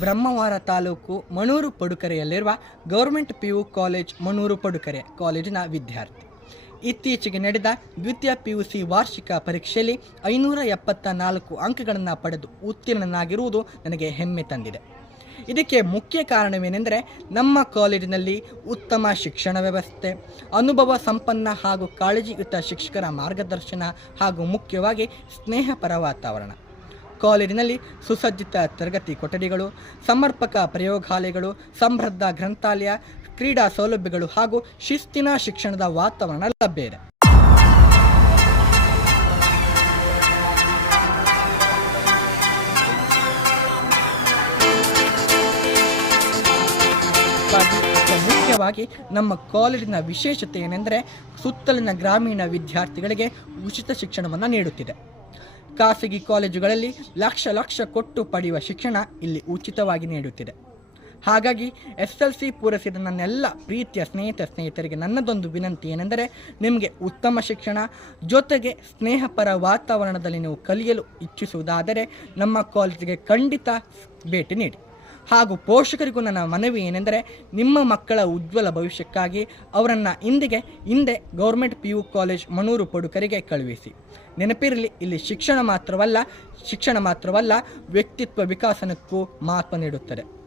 ಬ್ರಹ್ಮವಾರ ತಾಲೂಕು ಮಣೂರು ಪಡುಕೆರೆಯಲ್ಲಿರುವ government PU college Manur Padukere ಕಾಲೇಜಿನ ವಿದ್ಯಾರ್ಥಿ. ಇತ್ತೀಚೆಗೆ ನಡೆದ ದ್ವಿತೀಯ PUC ವಾರ್ಷಿಕ ಪರೀಕ್ಷೆಯಲ್ಲಿ 574 ಅಂಕಗಳನ್ನು ಪಡೆದು ಉತ್ತೀರ್ಣನಾಗಿರುವುದು ನನಗೆ ಹೆಮ್ಮೆ ತಂದಿದೆ. ಇದಕ್ಕೆ ಮುಖ್ಯ ಕಾರಣವೇನೆಂದರೆ ನಮ್ಮ ಕಾಲೇಜಿನಲ್ಲಿ ಉತ್ತಮ ಶಿಕ್ಷಣ ವ್ಯವಸ್ಥೆ, ಅನುಭವ ಸಂಪನ್ನ ಹಾಗೂ ಕಾಳಜಿಯುತ ಶಿಕ್ಷಕರ ಮಾರ್ಗದರ್ಶನ ಹಾಗೂ ಮುಖ್ಯವಾಗಿ ಸ್ನೇಹಪರ ವಾತಾವರಣ. ಕಾಲೇಜಿನಲ್ಲಿ ಸುಸಜ್ಜಿತ ತರಗತಿ ಕೊಠಡಿಗಳು, ಸಮರ್ಪಕ ಪ್ರಯೋಗಾಲಯಗಳು, ಸಮೃದ್ಧ ಗ್ರಂಥಾಲಯ, ಕ್ರೀಡಾ ಸೌಲಭ್ಯಗಳು ಹಾಗೂ ಶಿಸ್ತಿನ ಶಿಕ್ಷಣದ ವಾತಾವರಣ ಲಭ್ಯ ಇದೆ. ಮುಖ್ಯವಾಗಿ ನಮ್ಮ ಕಾಲೇಜಿನ ವಿಶೇಷತೆ ಏನೆಂದರೆ ಸುತ್ತಲಿನ ಗ್ರಾಮೀಣ ವಿದ್ಯಾರ್ಥಿಗಳಿಗೆ ಉಚಿತ ಶಿಕ್ಷಣವನ್ನು ನೀಡುತ್ತಿದೆ. ಖಾಸಗಿ ಕಾಲೇಜುಗಳಲ್ಲಿ ಲಕ್ಷ ಕೊಟ್ಟು ಪಡೆಯುವ ಶಿಕ್ಷಣ ಇಲ್ಲಿ ಉಚಿತವಾಗಿ ನೀಡುತ್ತಿದೆ. ಹಾಗಾಗಿ SLC ಪೂರೈಸಿದ ನನ್ನೆಲ್ಲ ಪ್ರೀತಿಯ ಸ್ನೇಹಿತರಿಗೆ ನನ್ನದೊಂದು ವಿನಂತಿ ಏನೆಂದರೆ, ನಿಮಗೆ ಉತ್ತಮ ಶಿಕ್ಷಣ ಜೊತೆಗೆ ಸ್ನೇಹಪರ ವಾತಾವರಣದಲ್ಲಿ ನೀವು ಕಲಿಯಲು ಇಚ್ಛಿಸುವುದಾದರೆ ನಮ್ಮ ಕಾಲೇಜಿಗೆ ಖಂಡಿತ ಭೇಟಿ ನೀಡಿ. ಹಾಗೂ ಪೋಷಕರಿಗೂ ನನ್ನ ಮನವಿ ಏನೆಂದರೆ, ನಿಮ್ಮ ಮಕ್ಕಳ ಉಜ್ವಲ ಭವಿಷ್ಯಕ್ಕಾಗಿ ಅವರನ್ನು ಹಿಂದೆ ಗೌರ್ಮೆಂಟ್ PU ಕಾಲೇಜ್ ಮಣೂರು ಪಡುಕೆರೆಗೆ ಕಳುಹಿಸಿ. ನೆನಪಿರಲಿ, ಇಲ್ಲಿ ಶಿಕ್ಷಣ ಮಾತ್ರವಲ್ಲ ವ್ಯಕ್ತಿತ್ವ ವಿಕಾಸನಕ್ಕೂ ಮಹತ್ವ ನೀಡುತ್ತದೆ.